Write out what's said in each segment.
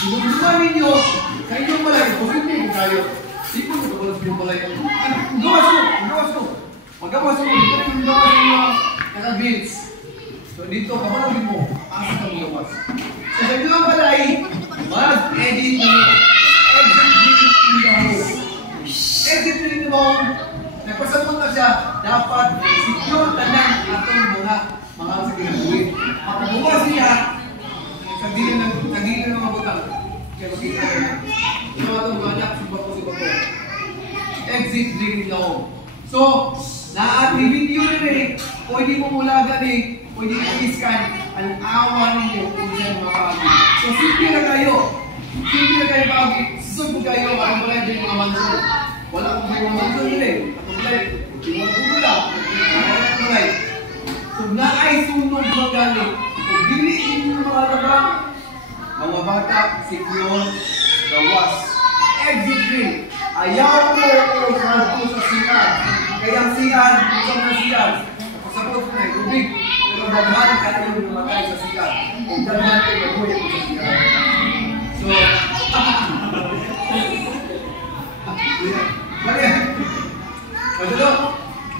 Sinunduan ninyo sa inyong balay, posible ko kayo. Sipon ko sa inyong balay. Gawas mo. Magawas mo. Dito yung gawas mo naka-bills. So dito, kamalawin mo. Asa kang gawas. So sa inyong balay, mag-edit mo. Exit rin mo. Nagpasabot na siya, dapat secure tanan atong mga sa ginagawin. Pagkabukas siya, sa gilid ng mga butang. Kaya makita rin. Ito atong mga anak, subak ko. Exit rin mo. So, na-video rin eh, pwede mo mulagan eh, pwede mo i-scan ang awa ninyo kung siya mga pagi. So, simple na kayo pagi. Susog kayo, parang wala din mga mansyon. Wala kong mga mansyon nila eh. Ako balay, hindi mo kumula. Balay. So, naay sunog magaling. Kung diliin yung mga labang, mga bata, sikyon, gawas. Exit rin. Ayaw mo harto sa siyan. Kaya ang siyan, isang na siyan. Kapasabot ko na yung tubig. Pero daghan ka na yung namatay sa siyan. Kung daghan ka yung nabuhay ko sa siyan. So,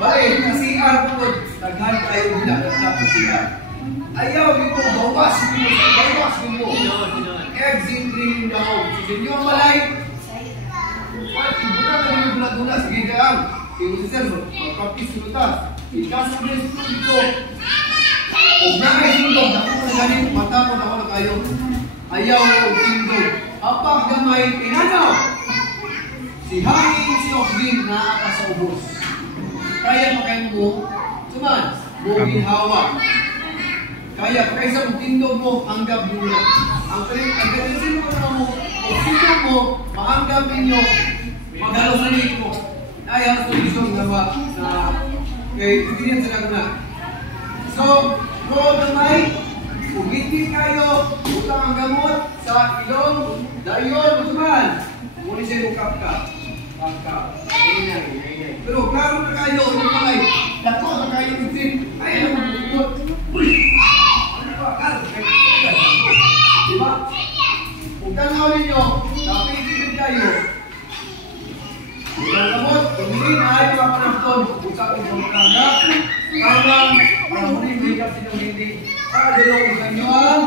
balik, kasi po, daghan kayo ginagawa sa siyan. Ayaw dito, bawas mo. Exit rin daw. Sige nyo ang malay. Bukan na yung bulat-bulat. Sige kaya. Yung sir, mag-practice yung tas. Ikas mo rin dito. Huwag na kayo sundog. Ako na ganit. Matapon ako na kayo. Ayaw o sundog. Apag gamay, pinanaw. Si hangin si Okbin na aka sa ubos. Kaya pa kayo mo. Suman, buong hawa. Kaya pa kayo sa tindog mo, hanggang muna. Ang kalisin mo na mo, o sino mo, maanggap ninyo, magalo sa nito. Ay, ang solusyon na ba na kay Pilihan sa Laguna. So, roll the mic, umitin kayo, utang ang gamot sa ilong, dayon, musuman. Muli siya yung kapka. Pero klaro na kayo, yung malay, dako na kayo itin. Ay, ano mo, bukot. Ano ba, kal? Diba? Kung tanaw ninyo, napitigil kayo, ilang gamot, pagiging ay mga panahon, usap yung mga tanggap, tamang, para muli, hindi kasi nang hindi, para dalawang sa inyo ang